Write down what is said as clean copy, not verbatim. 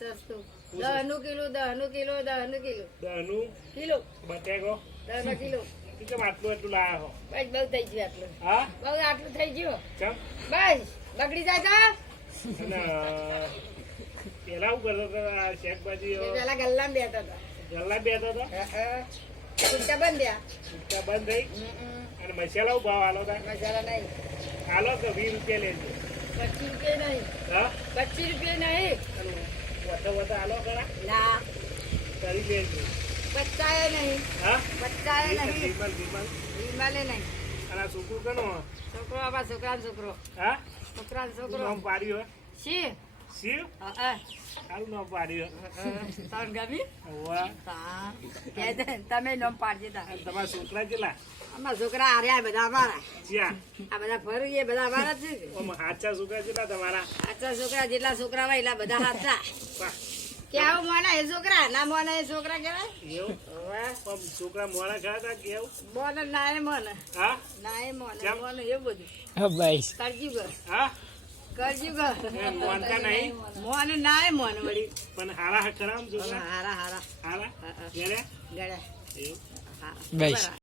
સસ્તું 10 નું કિલો 10 નું કિલો 10 નું કિલો 10 નું કિલો બટેકો 10 નો કિલો કેમ આટલું આટલું લાયા હો બસ બહુ થઈ ગયું આટલું હા બહુ આટલું થઈ ગયું ચમ બસ બગડી જાય તો અને પેલા હું કરતો હતો આ શાકભાજી એ પેલા ગલ્લામાં બેઠા હતા ગલ્લા બેઠો હતો છૂટા બંધ્યા છૂટા બંધ થઈ અને મસાલા હું ભાવ આલો તા મસાલા નહીં આલો તો 20 રૂપિયા લેજો 25 રૂપિયા નહીં હા 25 રૂપિયા નહીં અને વટા વટા આલો ખરા ના કરી લેજો પચાય નહીં હા પચાય નહીં વિમલ વિમલ વિમાલે નહીં અને આ છોકરું કનો છોકરો આવા છોકરાનો છોકરો હા છોકરાનો શું છોકરો નામ પાડ્યું શી શિવ સારું નામ પાડ્યું તને ગમી વાહ હા તમે નામ પાડજે તા અને તમારા છોકરા કેટલા અમારા છોકરા હાર્યા બધા અમારા જ્યાં આ બધા ફરી એ બધા અમારા જ છે આમ હાચા છોકરા કેટલા તમારા આટલા છોકરા જેટલા છોકરા હોય એટલા બધા હાચા વાહ કેવું મોના એ છોકરા ના મોના એ છોકરા કહેવાય એવું આમ છોકરા મોડા ખાતા હતા કેવું મોને ના એ મોને હા ના એ મોને કેમ? મોને એવું બધું ભાઈ કરજ્યું ઘર હા કરજ્યું ઘર એ મોનતા નહીં મોને ના એ મોને વળી પણ હારા ખરા આમ છોકરા હારા હારા હારા હા. ઘરે ગળ્યા એવું હા બસ. બરાબર.